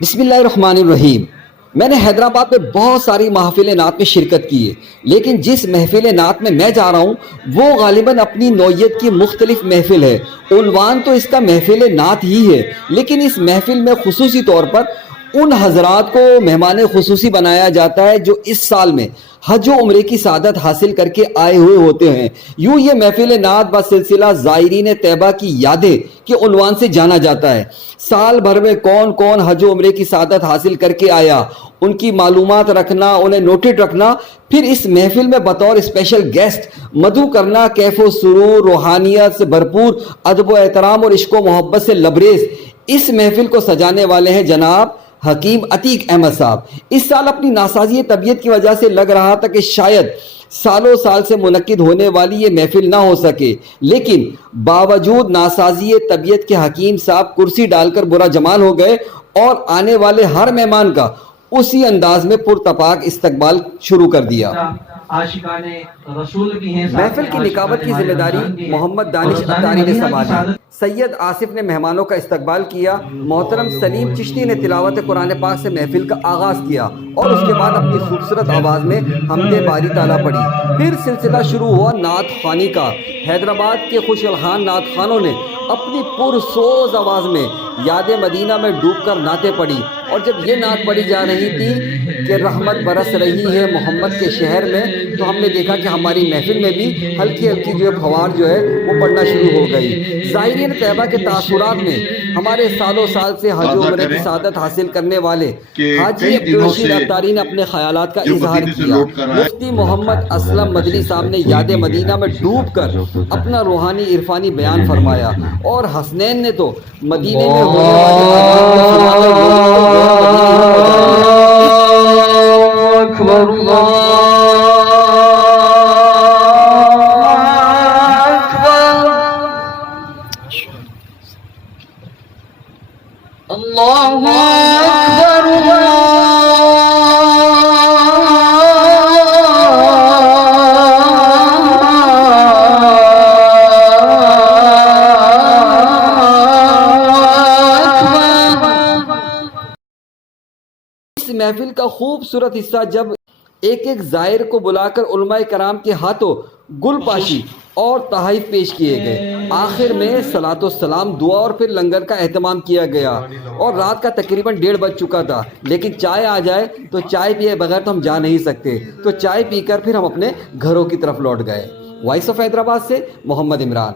بسم اللہ الرحمن الرحیم۔ میں نے حیدرآباد میں بہت ساری محافل نعت میں شرکت کی ہے، لیکن جس محفل نعت میں جا رہا ہوں وہ غالباً اپنی نوعیت کی مختلف محفل ہے۔ عنوان تو اس کا محفل نعت ہی ہے، لیکن اس محفل میں خصوصی طور پر ان حضرات کو مہمان خصوصی بنایا جاتا ہے جو اس سال میں حج و عمرے کی سعادت حاصل کر کے آئے ہوئے ہوتے ہیں۔ یوں یہ محفل نعت بسلسلہ زائرین طیبہ کی یادیں کے عنوان سے جانا جاتا ہے۔ سال بھر میں کون کون حج و عمرے کی سعادت حاصل کر کے آیا، ان کی معلومات رکھنا، انہیں نوٹڈ رکھنا، پھر اس محفل میں بطور اسپیشل گیسٹ مدعو کرنا، کیف و سرور، روحانیت سے بھرپور، ادب و احترام اور عشق و محبت سے لبریز اس محفل کو سجانے والے ہیں جناب حکیم عتیق احمد صاحب۔ اس سال اپنی ناسازی طبیعت کی وجہ سے لگ رہا تھا کہ شاید سالوں سال سے منعقد ہونے والی یہ محفل نہ ہو سکے، لیکن باوجود ناسازی طبیعت کے حکیم صاحب کرسی ڈال کر برا جمال ہو گئے اور آنے والے ہر مہمان کا اسی انداز میں پرتپاک استقبال شروع کر دیا۔ عاشقان رسول بھی ہیں۔ محفل کی نکابت کی ذمہ داری محمد دانش اتاری نے سنبھالی۔ سید آصف نے مہمانوں کا استقبال کیا۔ محترم سلیم چشتی نے تلاوت قرآن پاک سے محفل کا آغاز کیا اور اس کے بعد اپنی خوبصورت آواز میں حمد باری تعالیٰ پڑھی۔ پھر سلسلہ شروع ہوا نعت خوانی کا۔ حیدرآباد کے خوش الحان نعت خوانوں نے اپنی پرسوز آواز میں یاد مدینہ میں ڈوب کر نعتیں پڑھی، اور جب یہ نعت پڑھی جا رہی تھی کہ رحمت برس رہی ہے محمد کے شہر میں، تو ہم نے دیکھا کہ ہماری محفل میں بھی ہلکی ہلکی جو فوار جو ہے وہ پڑنا شروع ہو گئی۔ زائرین طیبہ کے تاثرات میں ہمارے سالوں سال سے حج و عمرے کی سعادت حاصل کرنے والے حاجی عبدالرشید اتاری نے اپنے خیالات کا اظہار کیا۔ مفتی محمد اسلم مدنی صاحب نے یاد مدینہ میں ڈوب کر اپنا روحانی عرفانی بیان فرمایا، اور حسنین نے تو مدینے میں ہونے والے اللہ اکبر اس محفل کا خوبصورت حصہ جب ایک ایک زائر کو بلا کر علماء کرام کے ہاتھوں گل پاشی اور تحائف پیش کیے گئے۔ آخر میں صلاۃ والسلام، دعا اور پھر لنگر کا اہتمام کیا گیا، اور رات کا تقریباً 1:30 بج چکا تھا، لیکن چائے آ جائے تو چائے پیے بغیر تو ہم جا نہیں سکتے، تو چائے پی کر پھر ہم اپنے گھروں کی طرف لوٹ گئے۔ وائس آف حیدرآباد سے محمد عمران۔